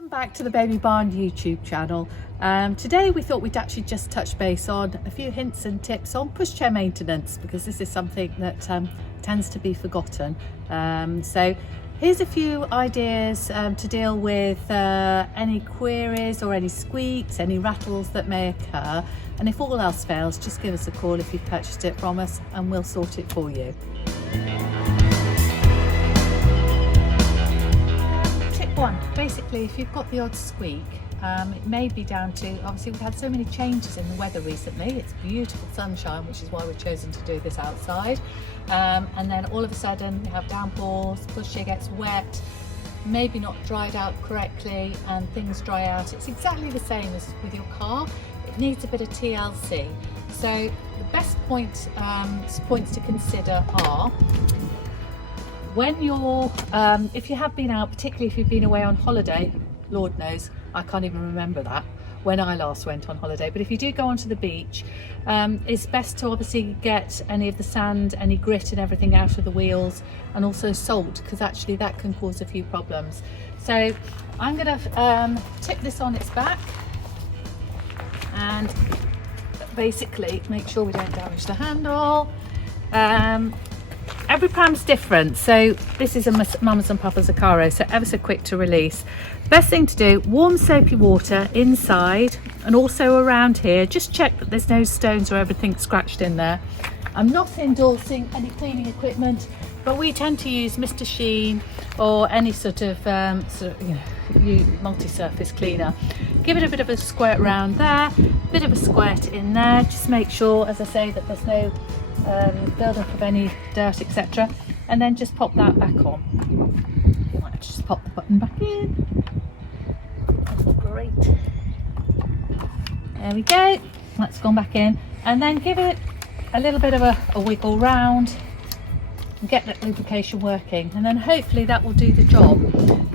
Welcome back to the Baby Barn YouTube channel. Today we thought we'd actually just touch base on a few hints and tips on pushchair maintenance, because this is something that tends to be forgotten. So here's a few ideas to deal with any queries or any squeaks, any rattles that may occur. And if all else fails, just give us a call if you've purchased it from us and we'll sort it for you. One, basically, if you've got the odd squeak, it may be down to, obviously we've had so many changes in the weather recently. It's beautiful sunshine, which is why we've chosen to do this outside, and then all of a sudden you have downpours, pushchair gets wet, maybe not dried out correctly, and things dry out. It's exactly the same as with your car. It needs a bit of TLC. So the best points to consider are, when you're, if you have been out, particularly if you've been away on holiday, Lord knows, I can't even remember that when I last went on holiday, but if you do go onto the beach, it's best to obviously get any of the sand, any grit and everything out of the wheels, and also salt, because actually that can cause a few problems. So I'm going to tip this on its back and basically make sure we don't damage the handle. Every pram's different, so this is a Mama's and Papa's Acaro, so ever so quick to release. Best thing to do, warm soapy water inside and also around here. Just check that there's no stones or everything scratched in there. I'm not endorsing any cleaning equipment, but we tend to use Mr. Sheen or any sort of multi-surface cleaner. Give it a bit of a squirt around there, bit of a squirt in there. Just make sure, as I say, that there's no build-up of any dirt, etc., and then just pop that back on. You might just pop the button back in. That's great. There we go. That's gone back in, and then give it a little bit of a wiggle round and get that lubrication working, and then hopefully that will do the job.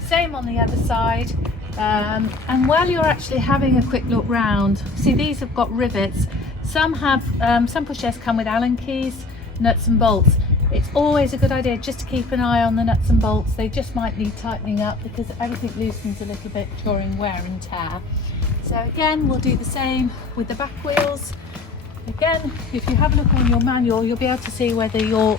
Same on the other side. And while you're actually having a quick look round, see these have got rivets. Some have, some pushchairs come with Allen keys, nuts and bolts. It's always a good idea just to keep an eye on the nuts and bolts. They just might need tightening up because everything loosens a little bit during wear and tear. So again, we'll do the same with the back wheels. Again, if you have a look on your manual, you'll be able to see whether your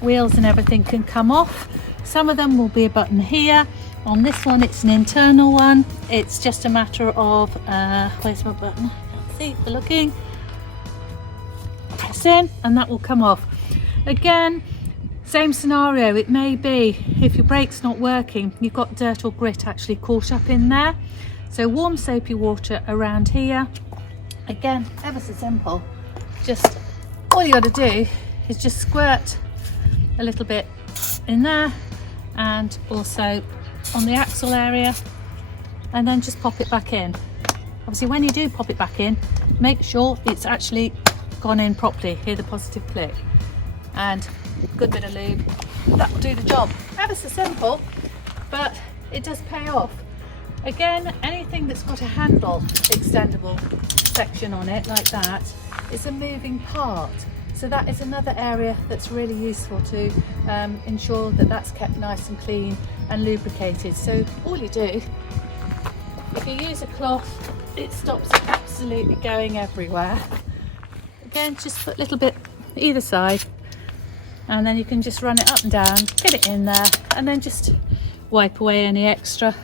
wheels and everything can come off. Some of them will be a button here. On this one, it's an internal one. It's just a matter of, where's my button? See, for looking, press in and that will come off. Again, same scenario. It may be if your brake's not working, you've got dirt or grit actually caught up in there. So warm soapy water around here. Again, ever so simple. Just all you got to do is just squirt a little bit in there and also on the axle area, and then just pop it back in. Obviously, when you do pop it back in, make sure it's actually gone in properly. Hear the positive click, and a good bit of lube, that will do the job. Ever so simple, but it does pay off. Again, anything that's got a handle extendable section on it like that is a moving part, so that is another area that's really useful to ensure that that's kept nice and clean and lubricated. So all you do, if you use a cloth, it stops it absolutely going everywhere. Again, just put a little bit either side, and then you can just run it up and down, get it in there, and then just wipe away any extra.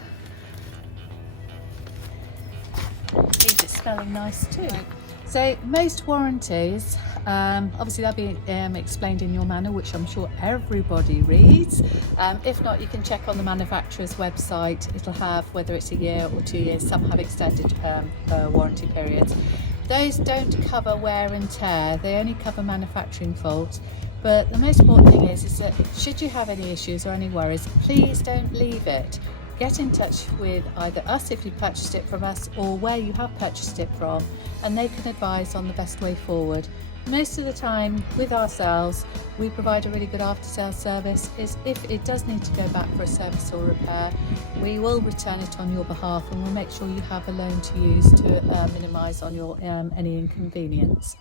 Leaves it smelling nice too. So most warranties, obviously they'll be explained in your manual, which I'm sure everybody reads. If not, you can check on the manufacturer's website. It'll have whether it's a year or 2 years. Some have extended warranty periods. Those don't cover wear and tear. They only cover manufacturing faults. But the most important thing is that should you have any issues or any worries, please don't leave it. Get in touch with either us if you purchased it from us, or where you have purchased it from, and they can advise on the best way forward. Most of the time with ourselves, we provide a really good after sales service. If it does need to go back for a service or repair, we will return it on your behalf, and we'll make sure you have a loan to use to minimise on your any inconvenience.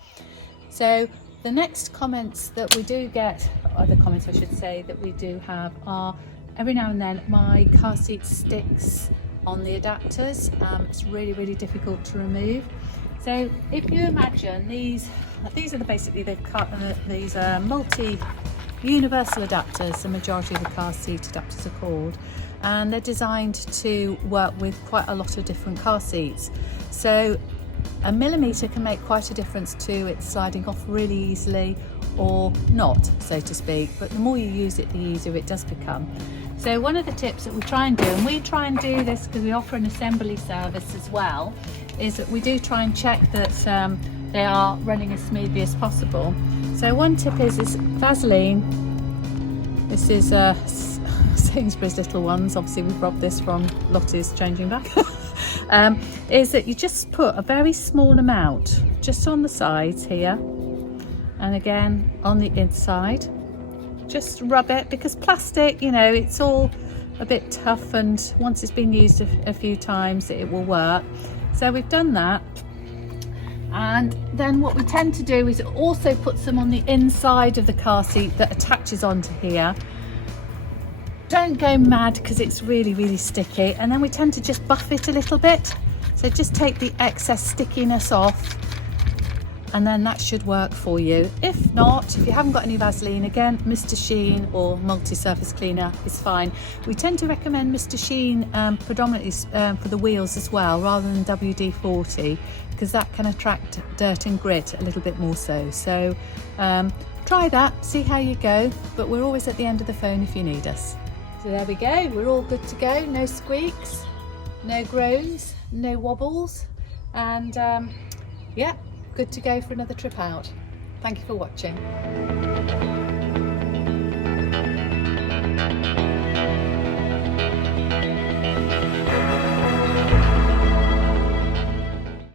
So the next comments that we do get, or the comments I should say that we do have, are every now and then my car seat sticks on the adapters. It's really difficult to remove. So if you imagine these are basically these multi-universal adapters. The majority of the car seat adapters are called, and they're designed to work with quite a lot of different car seats. So a millimetre can make quite a difference to it sliding off really easily or not, so to speak, but the more you use it, the easier it does become. So one of the tips that we try and do, and we try and do this because we offer an assembly service as well, is that we do try and check that they are running as smoothly as possible. So one tip is Vaseline. This is Sainsbury's little ones, obviously we've robbed this from Lottie's changing back. Is that you just put a very small amount just on the sides here, and again on the inside. Just rub it, because plastic, you know, it's all a bit tough, and once it's been used a few times it will work. So we've done that, and then what we tend to do is also put some on the inside of the car seat that attaches onto here. Don't go mad because it's really sticky, and then we tend to just buff it a little bit. So just take the excess stickiness off, and then that should work for you. If not, if you haven't got any Vaseline, again, Mr. Sheen or multi-surface cleaner is fine. We tend to recommend Mr. Sheen predominantly for the wheels as well, rather than WD-40, because that can attract dirt and grit a little bit more so. So try that, see how you go, but we're always at the end of the phone if you need us. So there we go, we're all good to go. No squeaks, no groans, no wobbles, and yeah, good to go for another trip out. Thank you for watching.